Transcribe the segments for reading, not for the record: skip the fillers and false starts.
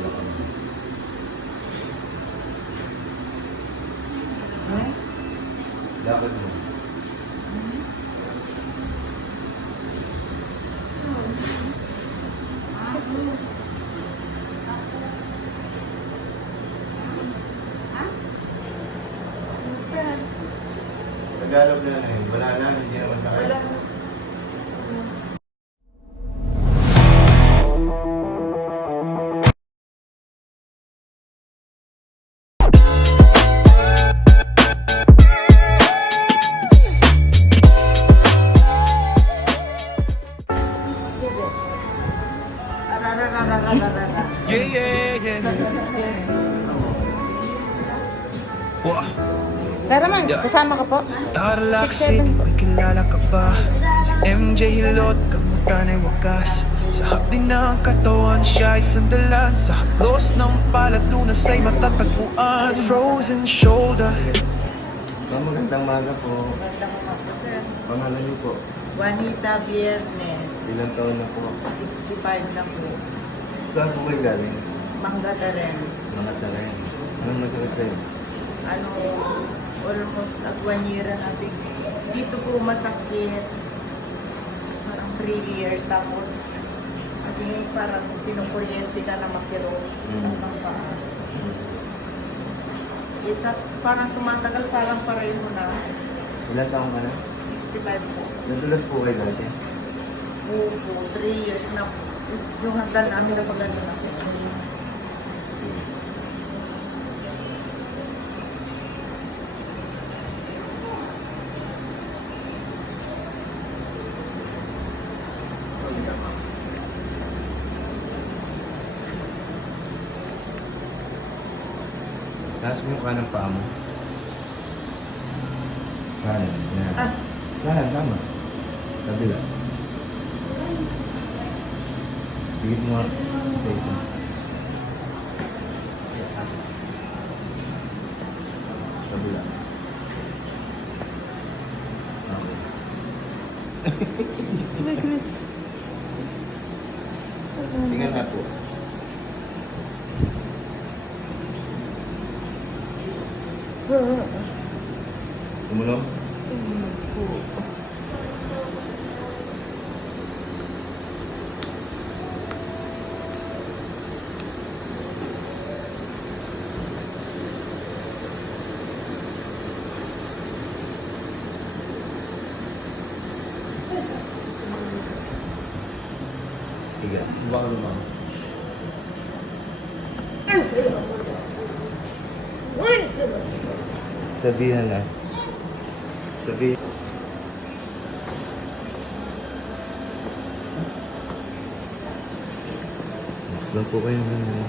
Dapat mo. Tagalog na eh. Wala na, hindi naman sakit. Wala. Tara man, kasama ka po. Tarlac City, may kilala ka ba? Si MJ Hilot, kamutan ay wagas. Sa hapdi ng katawan, siya ay sandalan. Sa haplos ng palad, lunas ay matatagpuan. Frozen shoulder. Magandang maga po. Magandang umaga, sir. Pangalan niyo po? Juanita Viernes, Ilang taon na po? 65 na po. Saan po kayo galing? Manggatarin. Mga tarin. Anong masakit sa'yo? Almost at 1 year natin. Dito po masakit. Parang 3 years. Tapos, parang pinukuryente ka na makiro. Ng paa. Isa, parang tumatagal, parang pareho na. Ilang taon ka na? 65 po. Nadulas po kayo dati? Opo, 3 years na. Yung hagdan namin na pagano na. Taas mo yung kanang paa mo. Kanan, yan. Ah. Kanan, tama. Kabila. Bigit mo nga sa isa. Kabila. Tingnan na po. Tumulong? Tiga. Buang lumang. Sabihan na. Sabihan. Next lang po kayo ng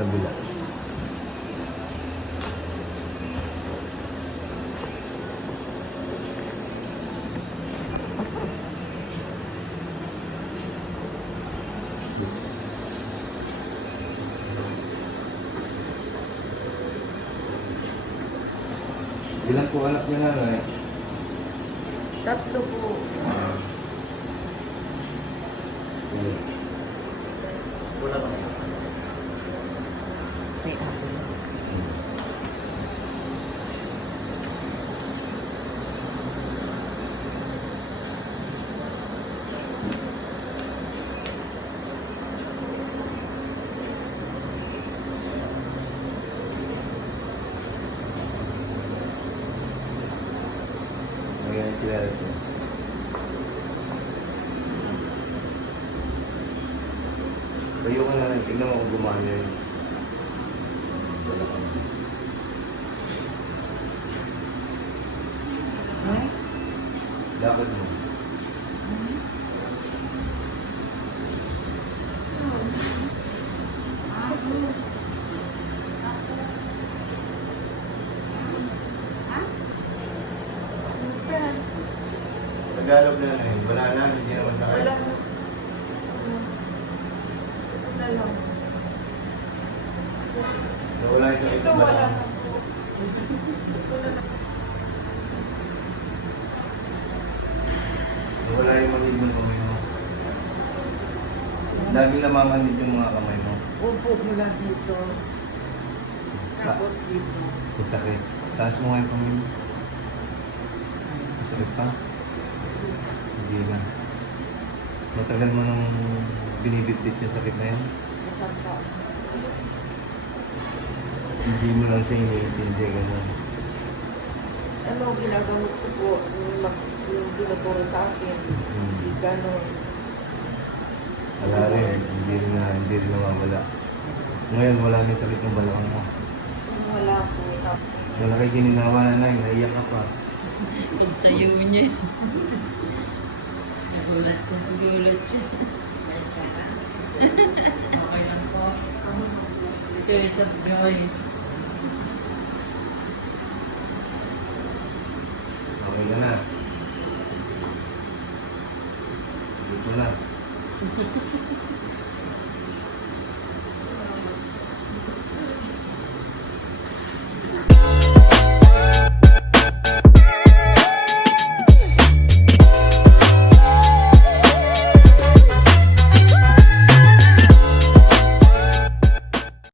kabila. Ilan po anak niya na? 3 po. Wala ba? Ayan, kilala siya. Tayo ka na, tignan mo kung gumana yun. Wala ka. Dapat mo. Tagalog na eh. Wala na, hindi naman sakit. Wala. Wala lang. Wala yung sakit. Ito wala. Wala yung manibon ko mo. Laging namamanid yung mga kamay mo. Upo mula dito. Tapos dito. Masakit. Taas mo nga yung kamay mo. Masakit pa? Hindi na. Matagal mo nung binibitbit yung sakit na yan? Isang taon. Hindi mo lang siya iniintindi. Ganun. Ano ginagamit ko po, yung tinuturo sa akin. Hmm. Ganon. Wala rin. Hindi rin nawawala. Ngayon, wala na yung sakit ng balakang mo. Wala po. Wala kayo gininawa na naiyak ka pa. Pagtayo niya. Nagulat siya. Nagulat siya. Okay lang po. Ikaw isa gawin. Okay ka na. Dito na.